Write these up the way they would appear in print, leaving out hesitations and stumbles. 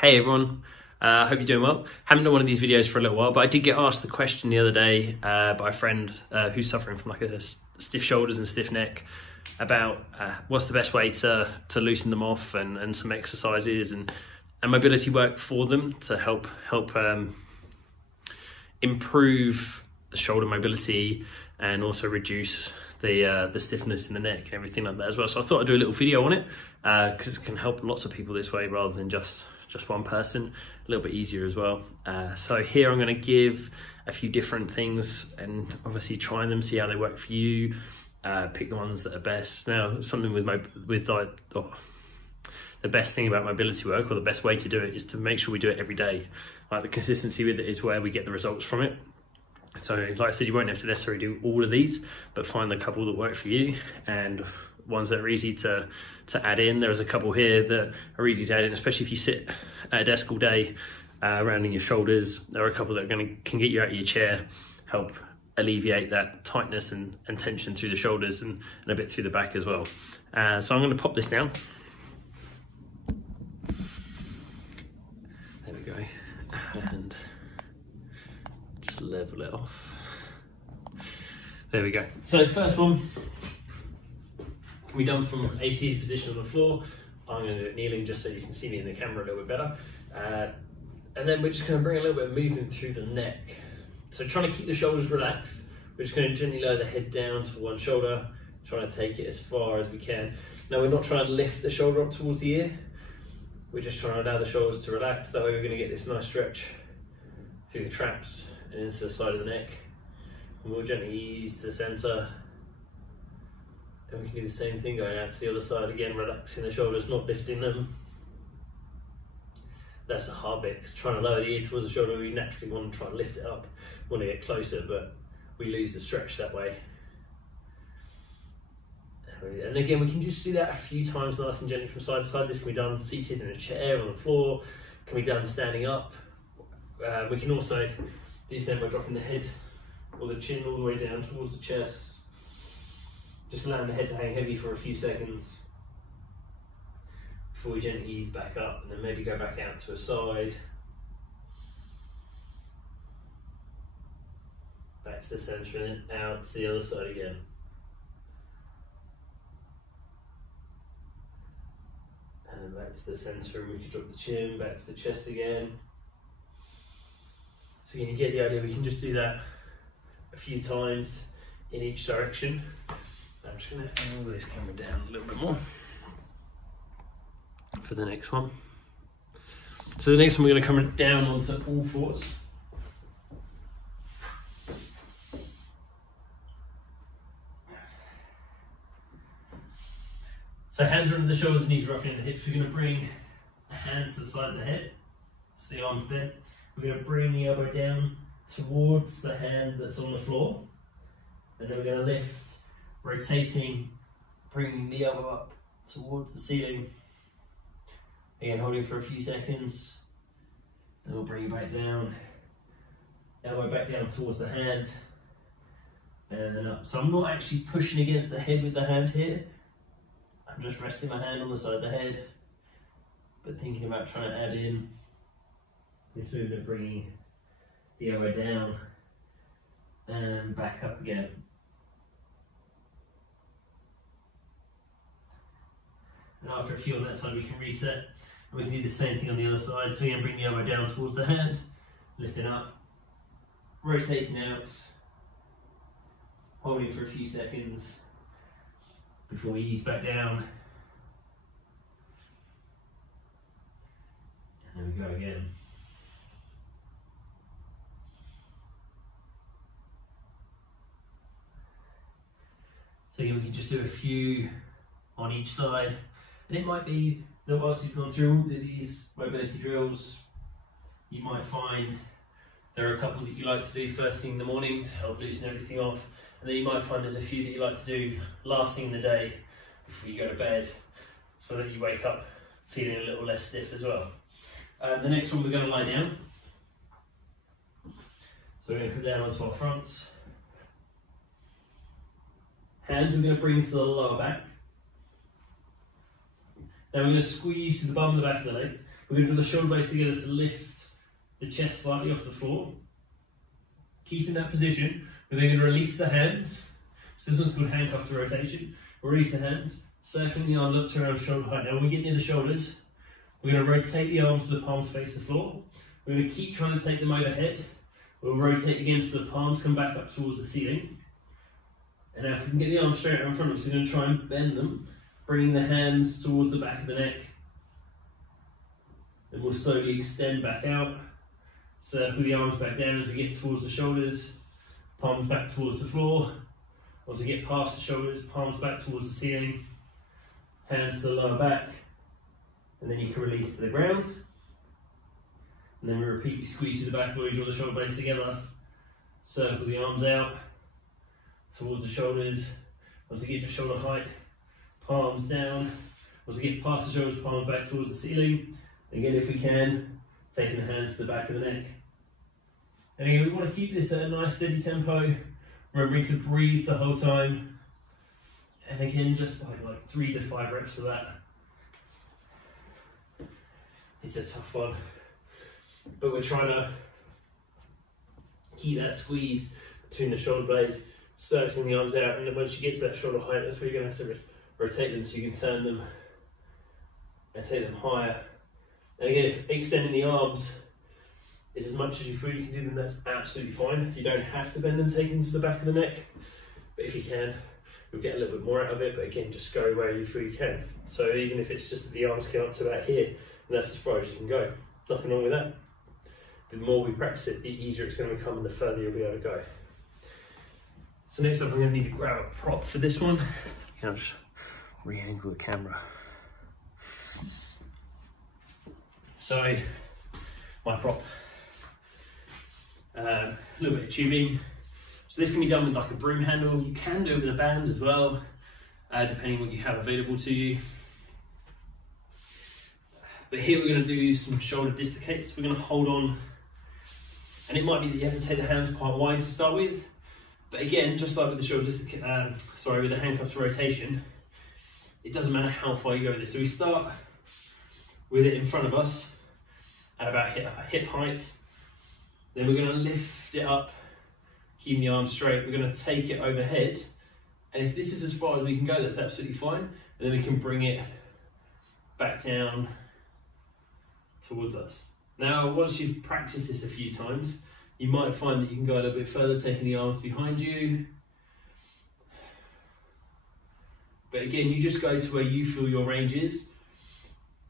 Hey everyone, hope you're doing well. Haven't done one of these videos for a little while, but I did get asked the question the other day by a friend who's suffering from like a stiff shoulders and stiff neck about what's the best way to loosen them off and some exercises and mobility work for them to help improve the shoulder mobility and also reduce the stiffness in the neck and everything like that as well. So I thought I'd do a little video on it because it can help lots of people this way rather than just one person, a little bit easier as well. So here I'm going to give a few different things and obviously try them, see how they work for you, pick the ones that are best. Now something the best thing about mobility work, or the best way to do it, is to make sure we do it every day. Like the consistency with it is where we get the results from it. So like I said, you won't have to necessarily do all of these, but find the couple that work for you and ones that are easy to add in. There's a couple here that are easy to add in, especially if you sit at a desk all day, rounding your shoulders. There are a couple that can get you out of your chair, help alleviate that tightness and tension through the shoulders and a bit through the back as well. So I'm going to pop this down. There we go. And just level it off. There we go. So first one can be done from a seated position on the floor. I'm going to do it kneeling just so you can see me in the camera a little bit better. And then we're just going to bring a little bit of movement through the neck. So trying to keep the shoulders relaxed, we're just going to gently lower the head down to one shoulder, trying to take it as far as we can. Now we're not trying to lift the shoulder up towards the ear, we're just trying to allow the shoulders to relax. That way we're going to get this nice stretch through the traps and into the side of the neck. And we'll gently ease to the centre. And we can do the same thing going out to the other side again, relaxing the shoulders, not lifting them. That's the hard bit, because trying to lower the ear towards the shoulder, we naturally want to try and lift it up, want to get closer, but we lose the stretch that way. And again, we can just do that a few times nice and gently from side to side. This can be done seated in a chair, on the floor, can be done standing up. We can also do the same by dropping the head or the chin all the way down towards the chest. Just allowing the head to hang heavy for a few seconds before we gently ease back up, and then maybe go back out to a side. Back to the centre and then out to the other side again. And then back to the centre, and we can drop the chin, back to the chest again. So again, you get the idea, we can just do that a few times in each direction. I'm just going to angle this camera down a little bit more for the next one. So the next one, we're going to come down onto all fours. So hands are under the shoulders, knees roughly under the hips. We're going to bring the hands to the side of the head, so the arms bent. We're going to bring the elbow down towards the hand that's on the floor, and then we're going to lift, rotating, bringing the elbow up towards the ceiling. Again, holding for a few seconds, then we'll bring it back down, elbow back down towards the hand, and then up. So I'm not actually pushing against the head with the hand here, I'm just resting my hand on the side of the head, but thinking about trying to add in this movement, bringing the elbow down and back up again. And after a few on that side, we can reset. And we can do the same thing on the other side. So again, bring the elbow down towards the hand, lifting up, rotating out, holding for a few seconds before we ease back down. And there we go again. So again, we can just do a few on each side. And it might be that whilst you've gone through all these mobility drills, you might find there are a couple that you like to do first thing in the morning to help loosen everything off. And then you might find there's a few that you like to do last thing in the day before you go to bed, so that you wake up feeling a little less stiff as well. The next one, we're going to lie down. So we're going to come down onto our fronts. Hands we're going to bring to the lower back. Then we're going to squeeze to the bum of the back of the legs. We're going to draw the shoulder blades together to lift the chest slightly off the floor. Keep in that position. We're then going to release the hands. So this one's called handcuff to rotation. We'll release the hands, circling the arms up to around shoulder height. Now when we get near the shoulders, we're going to rotate the arms so the palms face the floor. We're going to keep trying to take them overhead. We'll rotate again so the palms come back up towards the ceiling. And now if we can get the arms straight out in front of us, we're going to try and bend them, bringing the hands towards the back of the neck. Then we'll slowly extend back out, circle the arms back down as we get towards the shoulders, palms back towards the floor. As we get past the shoulders, palms back towards the ceiling, hands to the lower back, and then you can release to the ground. And then we repeat, we squeeze to the back body, draw the shoulder blades together, circle the arms out towards the shoulders. Once we get to shoulder height, palms down. Once we get past the shoulders, palms back towards the ceiling. Again, if we can, taking the hands to the back of the neck. And again, we want to keep this at a nice steady tempo, remembering to breathe the whole time. And again, just like 3 to 5 reps of that. It's a tough one, but we're trying to keep that squeeze between the shoulder blades, circling the arms out, and then once you get to that shoulder height, that's where you're going to have to rotate them so you can turn them and take them higher. And again, if extending the arms is as much as you feel you can do them, that's absolutely fine. You don't have to bend them, taking them to the back of the neck, but if you can, you'll get a little bit more out of it. But again, just go where you feel you can. So even if it's just that the arms come up to about here, and that's as far as you can go. Nothing wrong with that. The more we practice it, the easier it's going to become and the further you'll be able to go. So next up, I'm going to need to grab a prop for this one. I'll just re-angle the camera. So, my prop. A little bit of tubing. So this can be done with like a broom handle. You can do it with a band as well, depending on what you have available to you. But here we're going to do some shoulder dislocates. We're going to hold on, and it might be that you have to take the hands quite wide to start with. But again, just like with the shoulder with the handcuff to rotation, it doesn't matter how far you go with this. So we start with it in front of us at about hip height. Then we're going to lift it up, keeping the arms straight. We're going to take it overhead, and if this is as far as we can go, that's absolutely fine. And then we can bring it back down towards us. Now, once you've practiced this a few times, you might find that you can go a little bit further, taking the arms behind you. But again, you just go to where you feel your range is,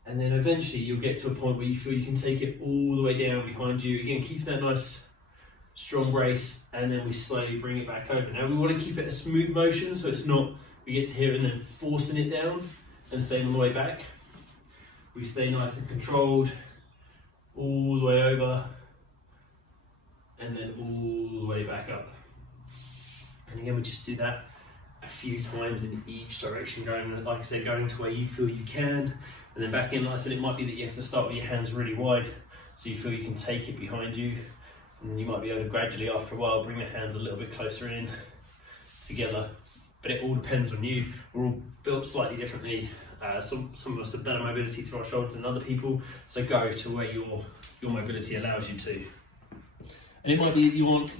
and then eventually you'll get to a point where you feel you can take it all the way down behind you. Again, keep that nice strong brace, and then we slowly bring it back over. Now we want to keep it a smooth motion, so it's not we get to here and then forcing it down and staying on the way back. We stay nice and controlled all the way over, and then all the way back up. And again, we just do that a few times in each direction, going, like I said, going to where you feel you can, and then back in. Like I said, it might be that you have to start with your hands really wide, so you feel you can take it behind you, and then you might be able to gradually, after a while, bring the hands a little bit closer in together. But it all depends on you. We're all built slightly differently. Some of us have better mobility through our shoulders than other people, so go to where your mobility allows you to. And it might be that you want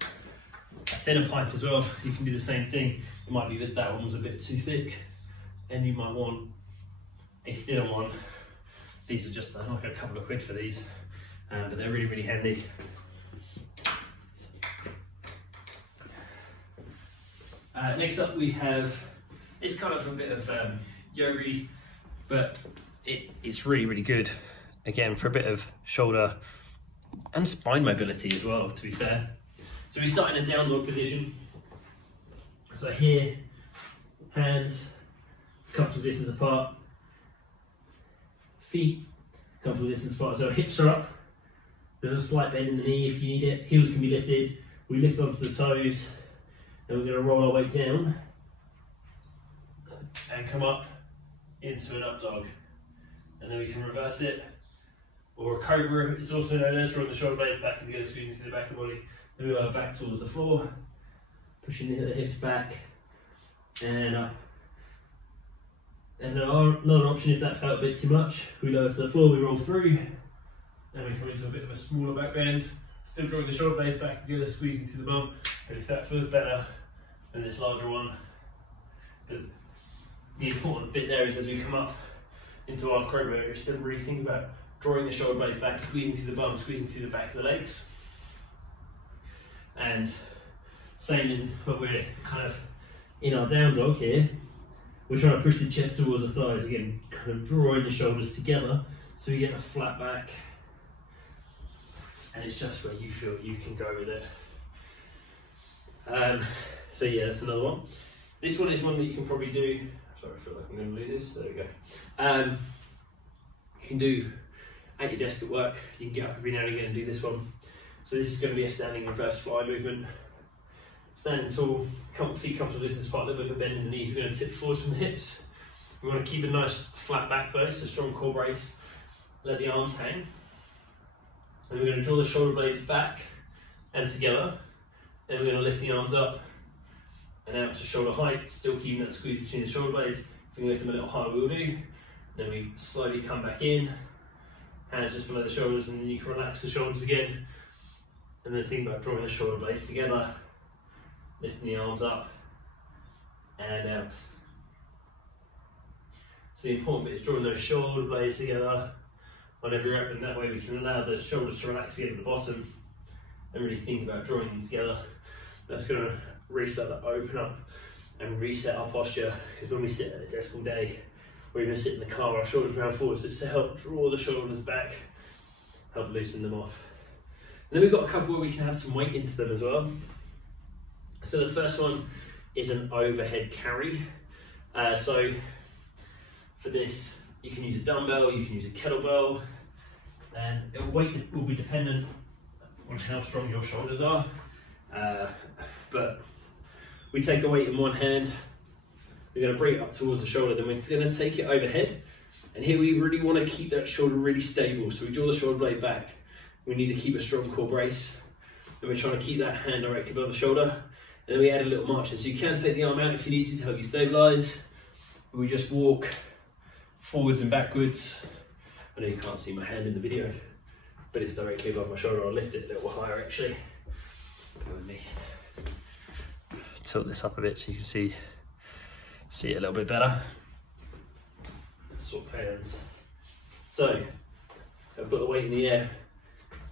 a thinner pipe as well. You can do the same thing. It might be that that one was a bit too thick, and you might want a thinner one. These are just like a couple of quid for these, but they're really, really handy. Next up we have, it's kind of a bit of yoga, but it's really, really good, again, for a bit of shoulder and spine mobility as well, to be fair. So we start in a down dog position. So here, hands comfortable distance apart, feet comfortable distance apart. So hips are up, there's a slight bend in the knee if you need it, heels can be lifted, we lift onto the toes, and we're going to roll our weight down and come up into an up dog. And then we can reverse it, or a cobra, it's also known as, drawing the shoulder blades back and together, squeezing to the back of the body. Then we go back towards the floor, pushing the hips back and up. And another option, if that felt a bit too much, we lower to the floor, we roll through, and we come into a bit of a smaller back bend, still drawing the shoulder blades back together, squeezing through the bum. And if that feels better than this larger one, the important bit there is as we come up into our crow burger, still really think about drawing the shoulder blades back, squeezing through the bum, squeezing through the back of the legs. And same when we're kind of in our down dog here, we're trying to push the chest towards the thighs, again, kind of drawing the shoulders together so we get a flat back. And it's just where you feel you can go with it. So yeah, that's another one. This one is one that you can probably do. Sorry, I feel like I'm going to lose this. There we go. You can do at your desk at work. You can get up every now and again and do this one. So this is going to be a standing reverse fly movement. Standing tall, feet comfortable distance apart, a little bit of a bend in the knees. We're going to tip forward from the hips. We want to keep a nice flat back though, so strong core brace. Let the arms hang. And we're going to draw the shoulder blades back and together. Then we're going to lift the arms up and out to shoulder height, still keeping that squeeze between the shoulder blades. If we can lift them a little higher, we'll do. Then we slowly come back in, hands just below the shoulders, and then you can relax the shoulders again. And then think about drawing the shoulder blades together, lifting the arms up and out. So the important bit is drawing those shoulder blades together on every rep, and that way we can allow the shoulders to relax again at the bottom and really think about drawing them together. That's going to really start to open up and reset our posture, because when we sit at the desk all day, or even sit in the car, our shoulders round forwards, it's to help draw the shoulders back, help loosen them off. And then we've got a couple where we can add some weight into them as well. So the first one is an overhead carry. So for this, you can use a dumbbell, you can use a kettlebell, and the weight will be dependent on how strong your shoulders are. But we take a weight in one hand, we're going to bring it up towards the shoulder, then we're going to take it overhead. And here we really want to keep that shoulder really stable. So we draw the shoulder blade back. We need to keep a strong core brace. And we're trying to keep that hand directly above the shoulder. And then we add a little march in. So you can take the arm out if you need to help you stabilise. We just walk forwards and backwards. I know you can't see my hand in the video, but it's directly above my shoulder. I'll lift it a little higher actually. Bear with me. Tilt this up a bit so you can see it a little bit better. Swap hands. So I've got the weight in the air.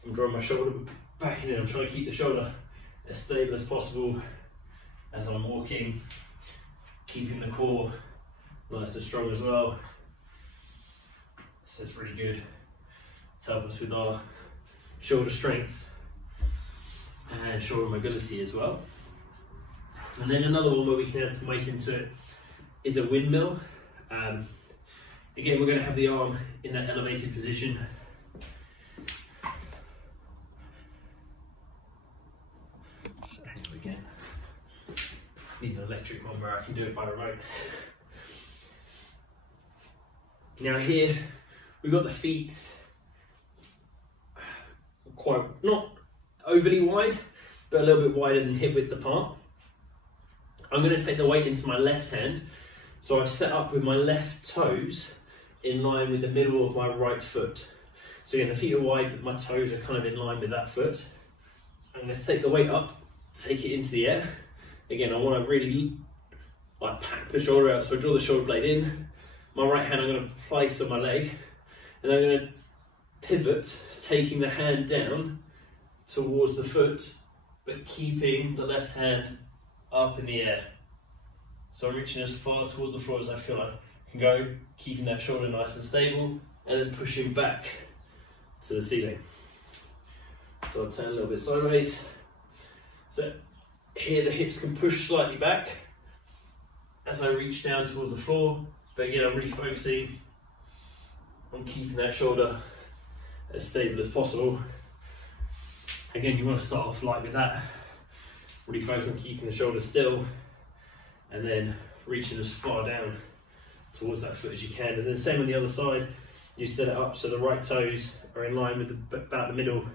I'm drawing my shoulder back in. I'm trying to keep the shoulder as stable as possible as I'm walking, keeping the core nice and strong as well. So it's really good to help us with our shoulder strength and shoulder mobility as well. And then another one where we can add some weight into it is a windmill. Again, we're going to have the arm in that elevated position. So again, need an electric one where I can do it by remote. Now here, we've got the feet quite, not overly wide, but a little bit wider than hip width apart. I'm going to take the weight into my left hand. So I've set up with my left toes in line with the middle of my right foot. So again, the feet are wide, but my toes are kind of in line with that foot. I'm going to take the weight up, take it into the air. Again, I want to really like pack the shoulder out. So I draw the shoulder blade in. My right hand I'm going to place on my leg, and I'm going to pivot, taking the hand down towards the foot, but keeping the left hand up in the air. So I'm reaching as far towards the floor as I feel like I can go, keeping that shoulder nice and stable, and then pushing back to the ceiling. So I'll turn a little bit sideways. So here the hips can push slightly back as I reach down towards the floor, but again I'm really focusing on keeping that shoulder as stable as possible. Again, you want to start off light with that. Really focus on keeping the shoulder still, and then reaching as far down towards that foot as you can. And then same on the other side, you set it up so the right toes are in line with about the middle of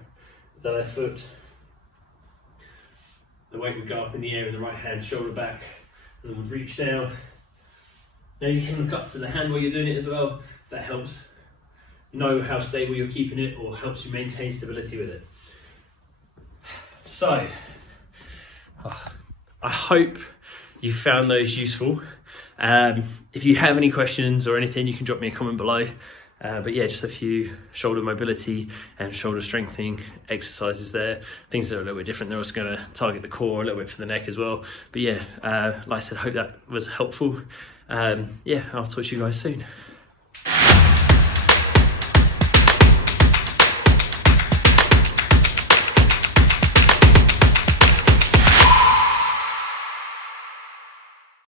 the left foot. The weight would go up in the air in the right hand, shoulder back, and then we'd reach down Now you can look up to the hand while you're doing it as well. That helps know how stable you're keeping it, or helps you maintain stability with it. So, I hope you found those useful. If you have any questions or anything, you can drop me a comment below. But yeah, just a few shoulder mobility and shoulder strengthening exercises there. Things that are a little bit different. They're also going to target the core a little bit for the neck as well. But yeah, like I said, hope that was helpful. Yeah, I'll talk to you guys soon.